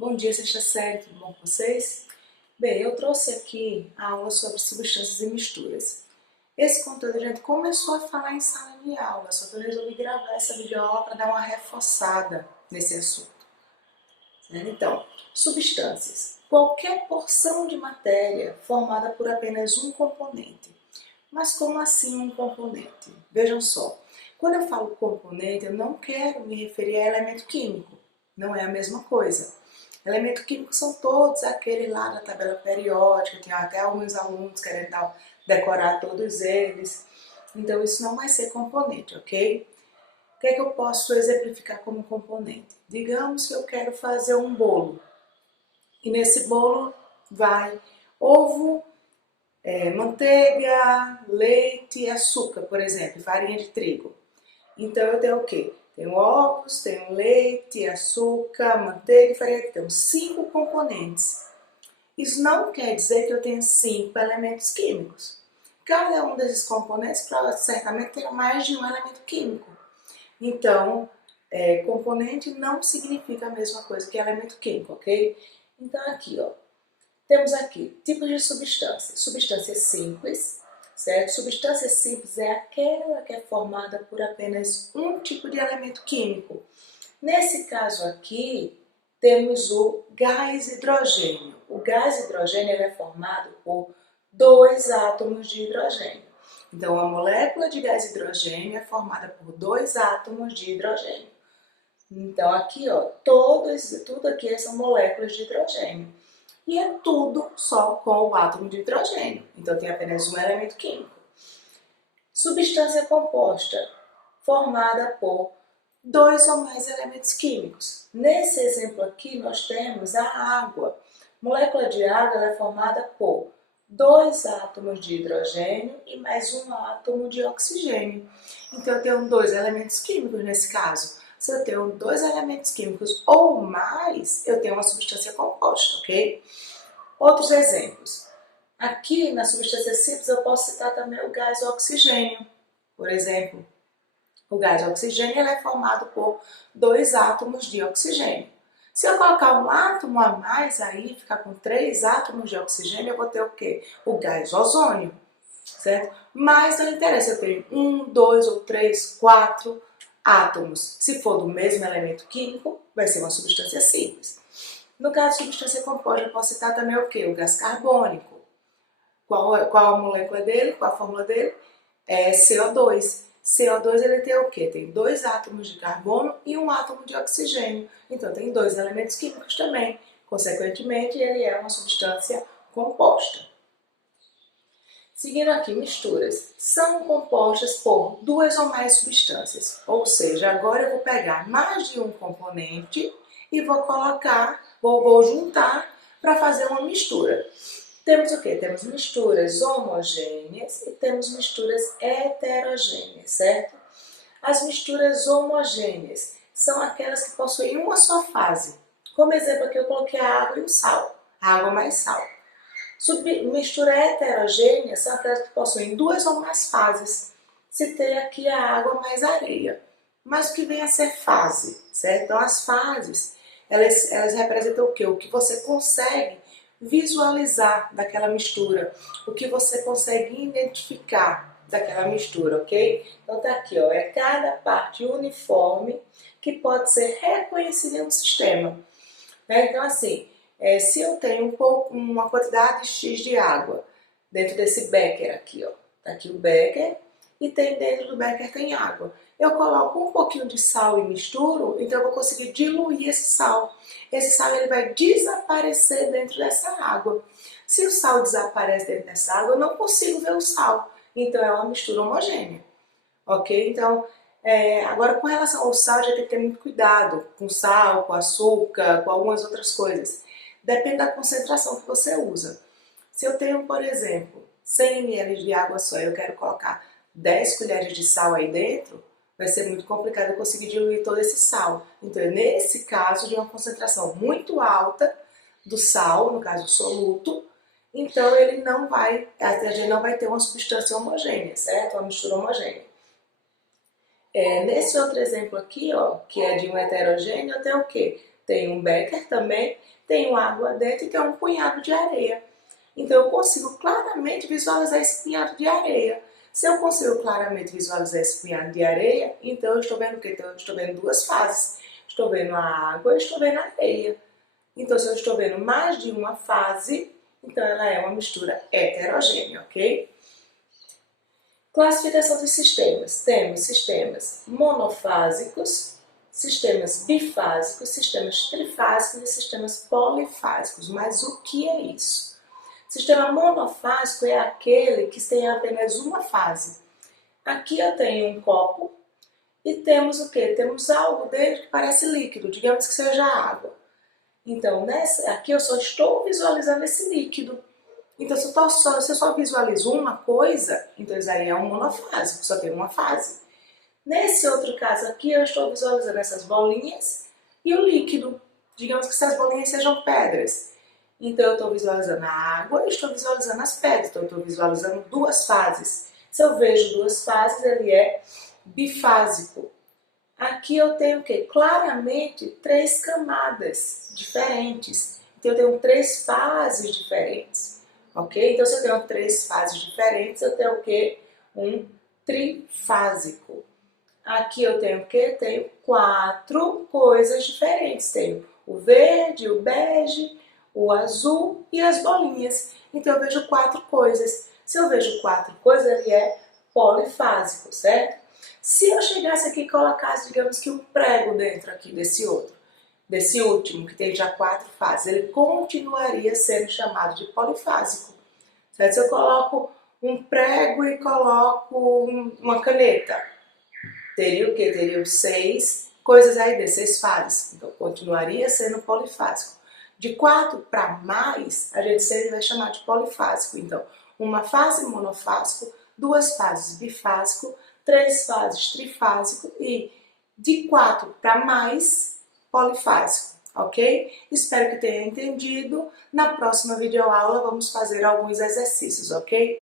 Bom dia, sexta série, tudo bom com vocês? Bem, eu trouxe aqui a aula sobre substâncias e misturas. Esse conteúdo a gente começou a falar em sala de aula, só que eu resolvi gravar essa videoaula para dar uma reforçada nesse assunto. Certo? Então, substâncias. Qualquer porção de matéria formada por apenas um componente. Mas como assim um componente? Vejam só, quando eu falo componente, eu não quero me referir a elemento químico. Não é a mesma coisa. Elementos químicos são todos aqueles lá da tabela periódica, tem até alguns alunos querendo decorar todos eles. Então isso não vai ser componente, ok? O que é que eu posso exemplificar como componente? Digamos que eu quero fazer um bolo. E nesse bolo vai ovo, manteiga, leite e açúcar, por exemplo, farinha de trigo. Então eu tenho o quê? Tenho ovos, tenho leite, açúcar, manteiga e farinha. Tenho 5 componentes. Isso não quer dizer que eu tenha 5 elementos químicos. Cada um desses componentes certamente terá mais de um elemento químico. Então, componente não significa a mesma coisa que elemento químico, ok? Então aqui, ó, temos aqui tipos de substâncias. Substâncias simples, certo? Substância simples é aquela que é formada por apenas um tipo de elemento químico. Nesse caso aqui, temos o gás hidrogênio. O gás hidrogênio é formado por 2 átomos de hidrogênio. Então, a molécula de gás hidrogênio é formada por 2 átomos de hidrogênio. Então, aqui, ó, tudo aqui são moléculas de hidrogênio. E é tudo só com o átomo de hidrogênio. Então, tem apenas um elemento químico. Substância composta, formada por 2 ou mais elementos químicos. Nesse exemplo aqui, nós temos a água. Molécula de água é formada por 2 átomos de hidrogênio e mais um átomo de oxigênio. Então, eu tenho 2 elementos químicos nesse caso. Se eu tenho 2 elementos químicos ou mais, eu tenho uma substância composta, ok? Outros exemplos. Aqui, na substância simples, eu posso citar também o gás oxigênio. Por exemplo, o gás oxigênio é formado por 2 átomos de oxigênio. Se eu colocar um átomo a mais aí, ficar com 3 átomos de oxigênio, eu vou ter o quê? O gás ozônio, certo? Mas não interessa, eu tenho 1, 2 ou 3, 4 átomos. Se for do mesmo elemento químico, vai ser uma substância simples. No caso de substância composta, eu posso citar também o quê? O gás carbônico. Qual a molécula dele? Qual a fórmula dele? É CO2. CO2 ele tem o quê? Tem 2 átomos de carbono e um átomo de oxigênio. Então tem 2 elementos químicos também. Consequentemente, ele é uma substância composta. Seguindo aqui, misturas. São compostas por 2 ou mais substâncias. Ou seja, agora eu vou pegar mais de um componente e vou juntar para fazer uma mistura. Temos o quê? Temos misturas homogêneas e temos misturas heterogêneas, certo? As misturas homogêneas são aquelas que possuem uma só fase. Como exemplo aqui eu coloquei a água e o sal, a água mais sal. Mistura heterogênea são aquelas que possuem 2 ou mais fases. Citei aqui a água mais areia. Mas o que vem a ser fase, certo? Então as fases, elas representam o quê? O que você consegue visualizar daquela mistura, o que você consegue identificar daquela mistura, ok? Então tá aqui, ó, é cada parte uniforme que pode ser reconhecida em um sistema. Então assim, se eu tenho uma quantidade X de água dentro desse becker aqui, ó, tá aqui o becker e dentro do becker tem água. Eu coloco um pouquinho de sal e misturo, então eu vou conseguir diluir esse sal. Esse sal ele vai desaparecer dentro dessa água. Se o sal desaparece dentro dessa água, eu não consigo ver o sal. Então é uma mistura homogênea, ok? Então, agora com relação ao sal, já tem que ter muito cuidado com sal, com açúcar, com algumas outras coisas. Depende da concentração que você usa. Se eu tenho, por exemplo, 100 ml de água só e eu quero colocar 10 colheres de sal aí dentro, vai ser muito complicado eu conseguir diluir todo esse sal. Então, nesse caso de uma concentração muito alta do sal, no caso soluto, então a gente não vai ter uma substância homogênea, certo? Uma mistura homogênea. Nesse outro exemplo aqui, ó, que é de um heterogêneo, eu tenho o quê? tem um becker também, tenho água dentro e tem um punhado de areia. Então eu consigo claramente visualizar esse punhado de areia. Se eu consigo claramente visualizar esse punhado de areia, então eu estou vendo o quê? Então eu estou vendo duas fases. Estou vendo a água e estou vendo a areia. Então se eu estou vendo mais de uma fase, então ela é uma mistura heterogênea, ok? Classificação dos sistemas. Temos sistemas monofásicos, sistemas bifásicos, sistemas trifásicos e sistemas polifásicos. Mas o que é isso? Sistema monofásico é aquele que tem apenas uma fase. Aqui eu tenho um copo e temos o quê? Temos algo dentro que parece líquido, digamos que seja água. Então, aqui eu só estou visualizando esse líquido. Então, se eu só visualizo uma coisa, então isso aí é um monofásico, só tem uma fase. Nesse outro caso aqui, eu estou visualizando essas bolinhas e o líquido. Digamos que essas bolinhas sejam pedras. Então, eu estou visualizando a água e estou visualizando as pedras. Então, eu estou visualizando duas fases. Se eu vejo duas fases, ele é bifásico. Aqui eu tenho o quê? Claramente três camadas diferentes. Então, eu tenho três fases diferentes. Ok? Então, se eu tenho três fases diferentes, eu tenho o quê? Um trifásico. Aqui eu tenho o quê? Tenho quatro coisas diferentes. Tenho o verde, o bege, o azul e as bolinhas. Então eu vejo quatro coisas. Se eu vejo quatro coisas, ele é polifásico, certo? Se eu chegasse aqui e colocasse, digamos que um prego dentro aqui desse último, que tem já quatro fases, ele continuaria sendo chamado de polifásico. Certo? Se eu coloco um prego e coloco uma caneta, teria o quê? Teria seis coisas aí dessas, seis fases. Então continuaria sendo polifásico. De 4 para mais, a gente sempre vai chamar de polifásico. Então, uma fase monofásico, duas fases bifásico, três fases trifásico e de 4 para mais, polifásico, ok? Espero que tenha entendido. Na próxima videoaula vamos fazer alguns exercícios, ok?